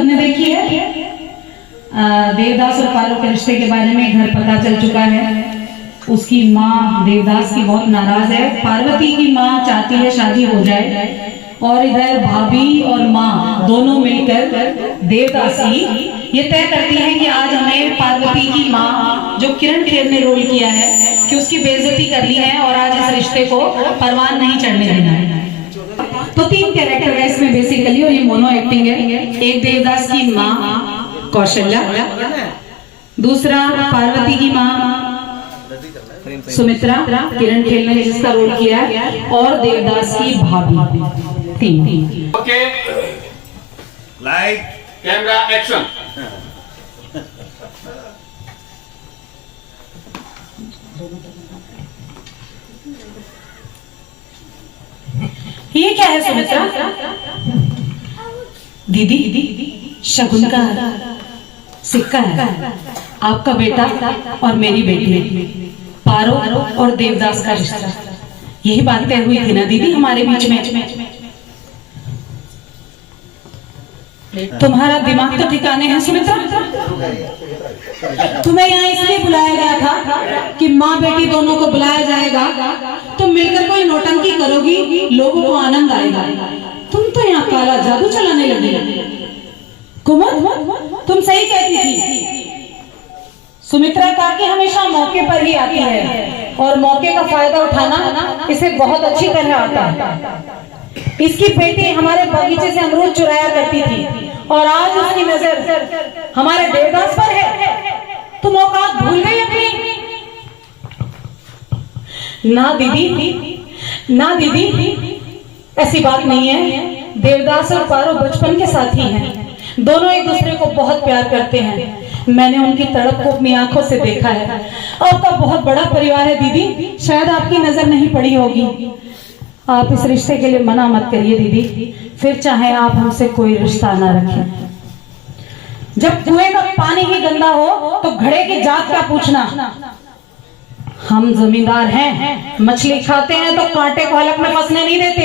सबने देखी है। देवदास और पारो के रिश्ते के बारे में घर पता चल चुका है। उसकी माँ देवदास की बहुत नाराज है। पार्वती की माँ चाहती है शादी हो जाए और इधर भाभी और माँ दोनों मिलकर देवदास की ये तय करती है कि आज हमें पार्वती की माँ जो किरण खेर ने रोल किया है कि उसकी बेइज्जती करनी है और आज इस रिश्ते को परवान नहीं चढ़ने देना है। तो 3 कैरेक्टर है इसमें बेसिकली और ये मोनो एक्टिंग है। एक देवदास की माँ कौशल्या, दूसरा पार्वती की माँ सुमित्रा, किरण खेर ने जिसका रोल किया है, और देवदास की भाभी। 3। Okay, light camera action. ये क्या है सुमित्रा? दीदी शगुन का सिक्का है। आपका बेटा और मेरी बेटी, पारो और देवदास का रिश्ता। यही बात तय हुई थी ना दीदी हमारे बीच में। तुम्हारा दिमाग तो ठिकाने है सुमित्रा। तुम्हें यहाँ इसलिए बुलाया गया था कि माँ बेटी दोनों को बुलाया जाएगा, तुम मिलकर कोई नौटंकी करोगी, लोगों को आनंद आएगा। तुम तो यहाँ काला जादू चलाने लगी। कुमार तुम सही कहती थी। सुमित्रा काकी हमेशा मौके पर ही आती है और मौके का फायदा उठाना इसे बहुत अच्छी तरह आता है। इसकी बेटी हमारे बगीचे से अमरूद चुराया करती थी और आज उसकी नजर हमारे देवदास पर है। तुम औकात भूल गई अपनी? ना दीदी ऐसी बात नहीं है। देवदास और पारो बचपन के साथी हैं। दोनों एक दूसरे को बहुत प्यार करते हैं। मैंने उनकी तड़प को अपनी आंखों से देखा है। आपका बहुत बड़ा परिवार है दीदी, शायद आपकी नजर नहीं पड़ी होगी। आप इस रिश्ते के लिए मना मत करिए दीदी, फिर चाहे आप हमसे कोई रिश्ता ना रखें। जब कुएं का पानी ही गंदा हो तो घड़े की जात क्या पूछना। हम जमींदार हैं, मछली खाते हैं तो कांटे को हलक में फंसने नहीं देते।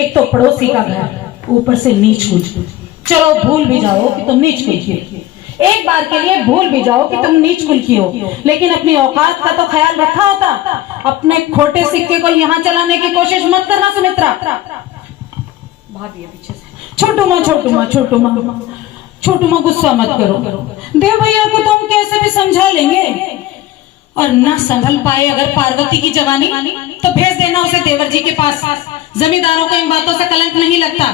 एक तो पड़ोसी का घर, ऊपर से नीच कुछ। चलो भूल भी जाओ कि तुम नीच कुल की हो, एक बार के लिए भूल भी जाओ कि तुम नीच कुल की हो, लेकिन अपनी औकात का तो ख्याल रखा होता। अपने खोटे सिक्के को यहाँ चलाने की कोशिश मत करना सुमित्रा। भाभी है पीछे से। छोटू माँ गुस्सा मत करो। देव भैया को तो हम कैसे भी समझा लेंगे, और ना संभल पाए अगर पार्वती की जवानी तो भेज देना उसे देवर जी के पास। जमींदारों को इन बातों से कलंक नहीं लगता।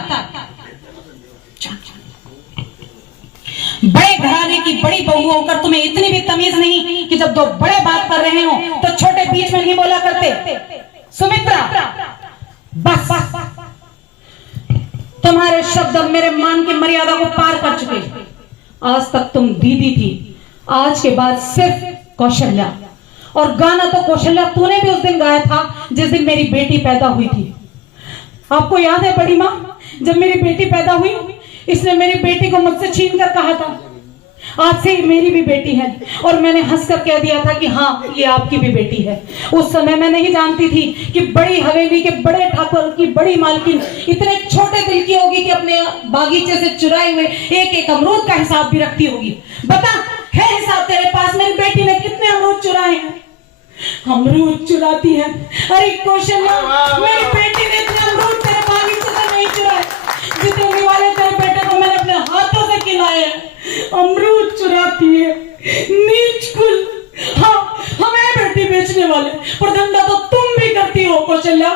बड़े घराने की बड़ी बहू होकर तुम्हें इतनी भी तमीज नहीं कि जब दो बड़े बात कर रहे हो तो छोटे बीच में नहीं बोला करते। सुमित्रा बस, तुम्हारे शब्द अब मेरे मान की मर्यादा को पार कर चुके। आज तक तुम दीदी थी, आज के बाद सिर्फ कौशल्या। और गाना तो कौशल्या तूने भी उस दिन गाया था जिस दिन मेरी बेटी पैदा हुई थी। आपको याद है बड़ी माँ, जब मेरी बेटी पैदा हुई इसने मेरी बेटी को मुझसे छीन कर कहा था आज से मेरी भी बेटी है, और मैंने हंसकर कह दिया था कि हाँ ये आपकी भी बेटी है। उस समय मैं नहीं जानती थी कि बड़ी हवेली के बड़े ठाकुर की बड़ी मालकिन इतने छोटे दिल की होगी कि अपने बागीचे से चुराए हुए एक एक अमरूद का हिसाब भी रखती होगी। बता है हिसाब तेरे पास मेरी बेटी ने कितने अमरूद चुराए हैं? अमरूद चुराती है? अरे कौशल्या, मेरी बेटी ने इतने अमरूद तेरे बागीचे से नहीं चुराए जितने वाले तेरे बेटे को मैंने अपने हाथों से खिलाए। अमरूद चुराती है, नीच कुल। हाँ, हमें बेटी बेचने वाले, पर धंधा तो तुम भी करती हो कौशल्या।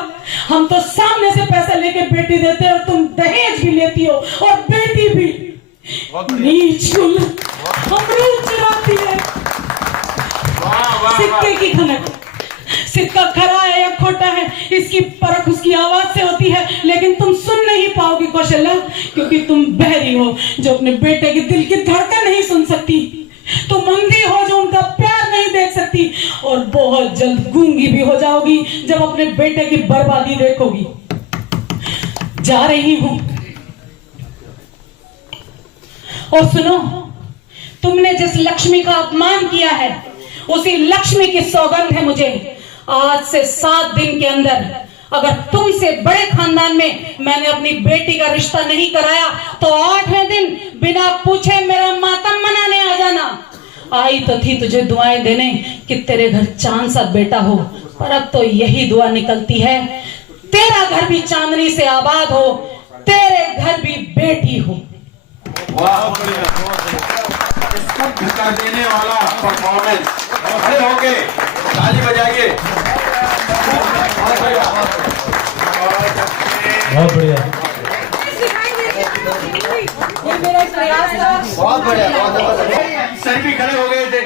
हम तो सामने से पैसे लेके बेटी देते हो, तुम दहेज भी लेती हो और बेटी भी। नीच कुल, अमरूद चुराती है। सिक्के की खनक, सिक्का खरा है या खोटा है इसकी परख उसकी आवाज से होती है, लेकिन तुम सुन नहीं पाओगी कौशल्या, क्योंकि तुम बहरी हो जो अपने बेटे के दिल की धड़कन नहीं सुन सकती। तुम अंधी हो जो उनका प्यार नहीं देख सकती, और बहुत जल्द गूंगी भी हो जाओगी जब अपने बेटे की बर्बादी देखोगी। जा रही हूं। और सुनो, तुमने जिस लक्ष्मी का अपमान किया है उसी लक्ष्मी की सौगंध है मुझे, आज से 7 दिन के अंदर अगर तुमसे बड़े खानदान में मैंने अपनी बेटी का रिश्ता नहीं कराया तो 8वें दिन बिना पूछे मेरा मातम मनाने आ जाना। आई तो थी तुझे दुआएं देने कि तेरे घर चांद सा बेटा हो, पर अब तो यही दुआ निकलती है तेरा घर भी चांदनी से आबाद हो, तेरे घर भी बेटी हो। वाह, इसको धक्का देने वाला परफॉर्मेंस। खड़े होके ताली बजाइए। बहुत बढ़िया, ये मेरा प्रयास था। बहुत बढ़िया, बहुत बढ़िया। सर भी खड़े हो गए थे।